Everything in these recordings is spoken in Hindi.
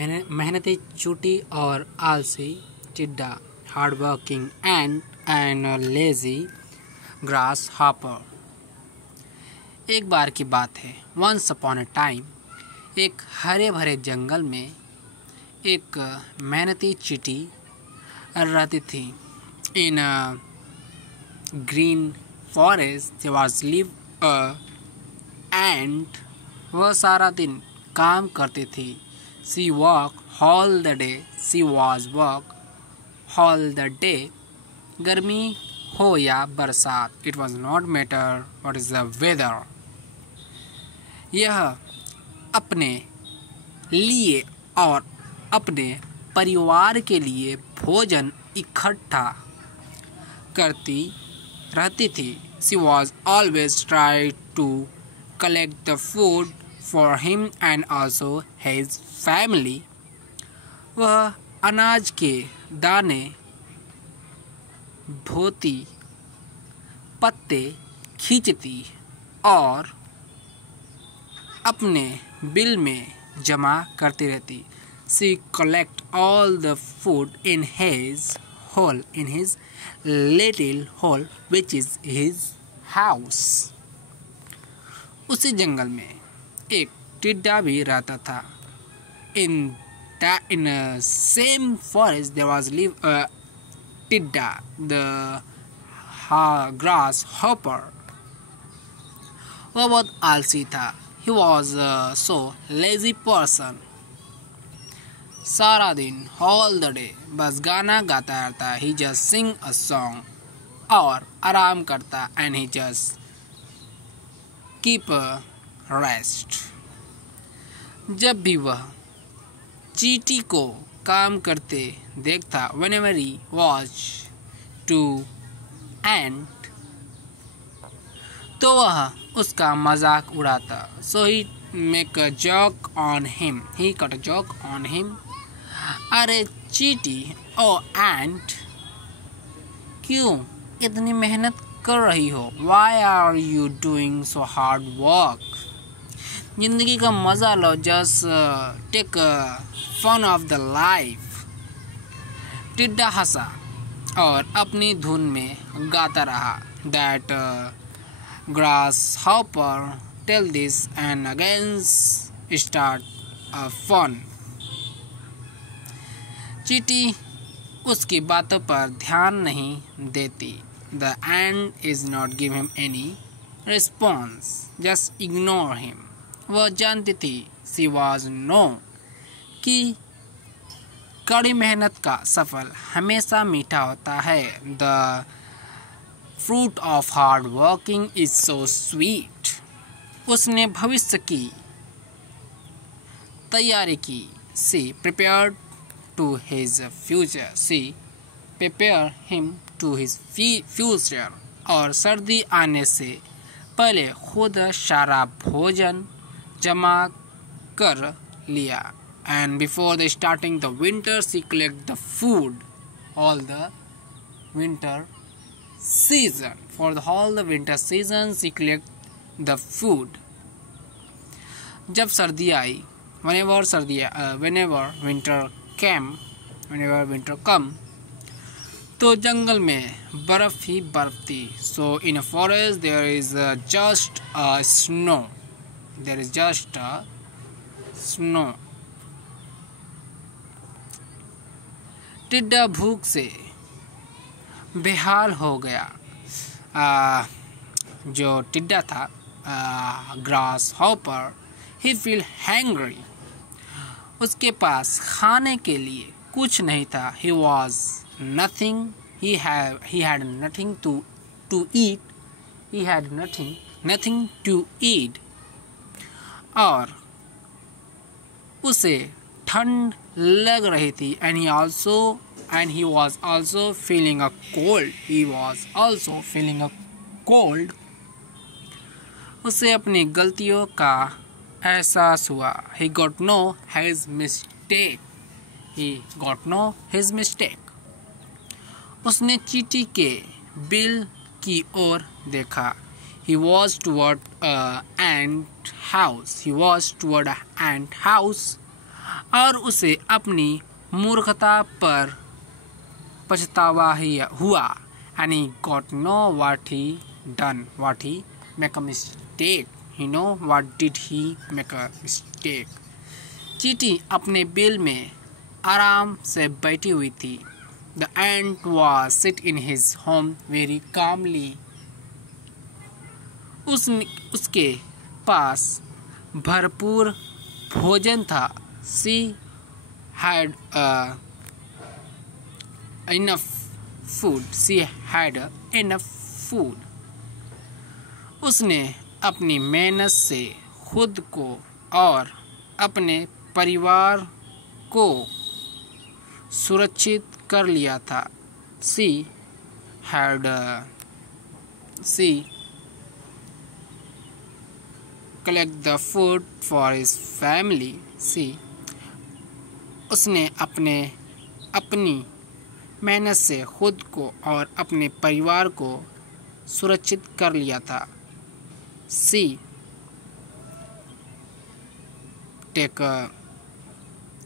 मेहनती चूटी और आलसी टिड्डा, hard working and lazy grass hopper. एक बार की बात है, वंस अपॉन ए टाइम, एक हरे भरे जंगल में एक मेहनती चींटी रहती थी। In green forest there was live a ant. वह सारा दिन काम करती थी। She worked all the day. She was work all the day. गर्मी हो या बरसात, it was not matter what is the weather. यह अपने लिए और अपने परिवार के लिए भोजन इकट्ठा करती रहती थी। She was always trying to collect the food for him and also his family. वह अनाज के दाने, धोती, पत्ते खींचती और अपने बिल में जमा करती रहती। She collect all the food in his hole, in his little hole, which is his house. उसी जंगल में एक टिड्डा भी रहता था। In the same forest there was live a टिड्डा, the grasshopper. वह बहुत आलसी था। He was so lazy person. सारा दिन all the day बस गाना गाता रहता। He just sing a song और आराम करता and he just keep a rest. जब भी वह चींटी को काम करते देखता, whenever he watched to ant, तो वह उसका मजाक उड़ाता। So he make a joke on him. He got a joke on him. अरे चींटी, ओ ant, क्यों इतनी मेहनत कर रही हो? Why are you doing so hard work? जिंदगी का मजा लो, just take fun of the life. टिड्डा हंसा और अपनी धुन में गाता रहा। That grasshopper tell this and again start fun. चींटी उसकी बातों पर ध्यान नहीं देती। The ant is not give him any response. Just ignore him. वह जानती थी, she was know, कि कड़ी मेहनत का सफल हमेशा मीठा होता है। The fruit of hard working is so sweet. उसने भविष्य की तैयारी की। She prepared to his future. She prepared him to his future. और सर्दी आने से पहले खुद सारा भोजन जमा कर लिया। And before the starting the winter, she collect the food all the winter season. For the whole the winter season, she collect the food. जब सर्दी आई, whenever winter came, whenever winter come, तो जंगल में बर्फ ही बर्फ थी। So in a forest there is just a snow. There is just a snow. टिड्डा भूख से बेहाल हो गया। जो टिड्डा था, grass hopper, he feel hungry. उसके पास खाने के लिए कुछ नहीं था। He was nothing. He had nothing to eat. He had nothing to eat. और उसे ठंड लग रही थी। And he was also feeling a cold. He was also feeling a cold. उसे अपनी गलतियों का एहसास हुआ। He got know his mistake. He got know his mistake. उसने चींटी के बिल की ओर देखा। He was toward an ant house. और उसे अपनी मूर्खता पर पछतावा हुआ। And he got know what he done, what he make a mistake. You know what did he make a mistake? चींटी अपने बिल में आराम से बैठी हुई थी। The ant was sit in his home very calmly. उसके पास भरपूर भोजन था। She had enough food. She had enough food. उसने अपनी मेहनत से खुद को और अपने परिवार को सुरक्षित कर लिया था। She collect the food for his family. उसने अपनी मेहनत से खुद को और अपने परिवार को सुरक्षित कर लिया था। She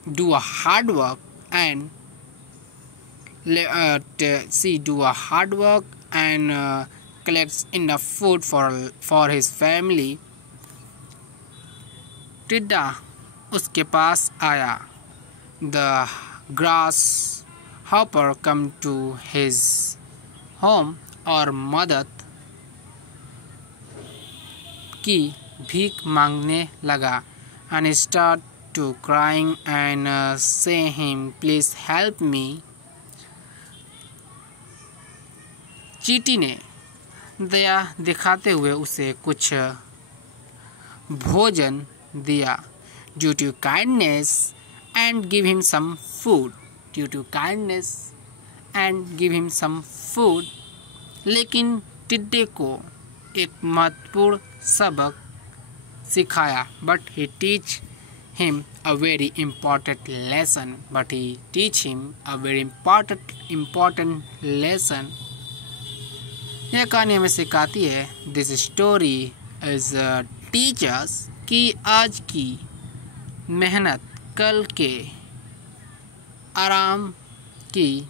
do a hard work and collects enough food for his family. टिड्डा उसके पास आया। The grasshopper come to his home और मदद की भीख मांगने लगा। And he start to crying and say him, please help me. चींटी ने दया दिखाते हुए उसे कुछ भोजन दिया। Due to kindness and give him some food. Due to kindness and give him some food. लेकिन टिड्डे को एक महत्वपूर्ण सबक सिखाया। But he teach him a very important lesson. यह कहानी हमें सिखाती है। This story is teaches कि आज की मेहनत कल के आराम की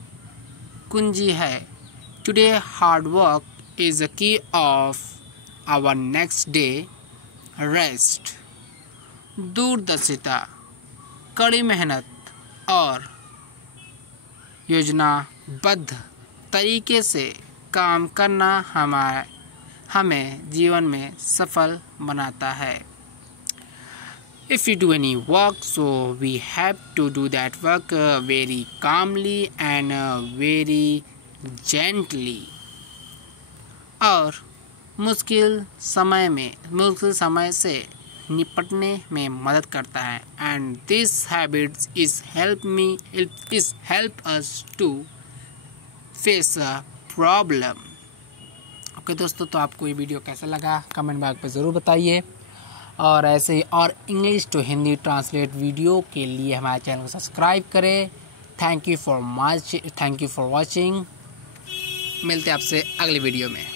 कुंजी है। Today hard work is the key of our next day rest. दूरदर्शिता, कड़ी मेहनत और योजनाबद्ध तरीके से काम करना हमें जीवन में सफल बनाता है। If we do any work, so we have to do that work very calmly and very gently. और मुश्किल समय से निपटने में मदद करता है। And this habit help us to face a problem. Okay दोस्तों, तो आपको ये वीडियो कैसा लगा कमेंट बॉक्स पे ज़रूर बताइए। और ऐसे ही और English to Hindi translate video के लिए हमारे चैनल को सब्सक्राइब करें। Thank you for watching. मिलते हैं आपसे अगली वीडियो में।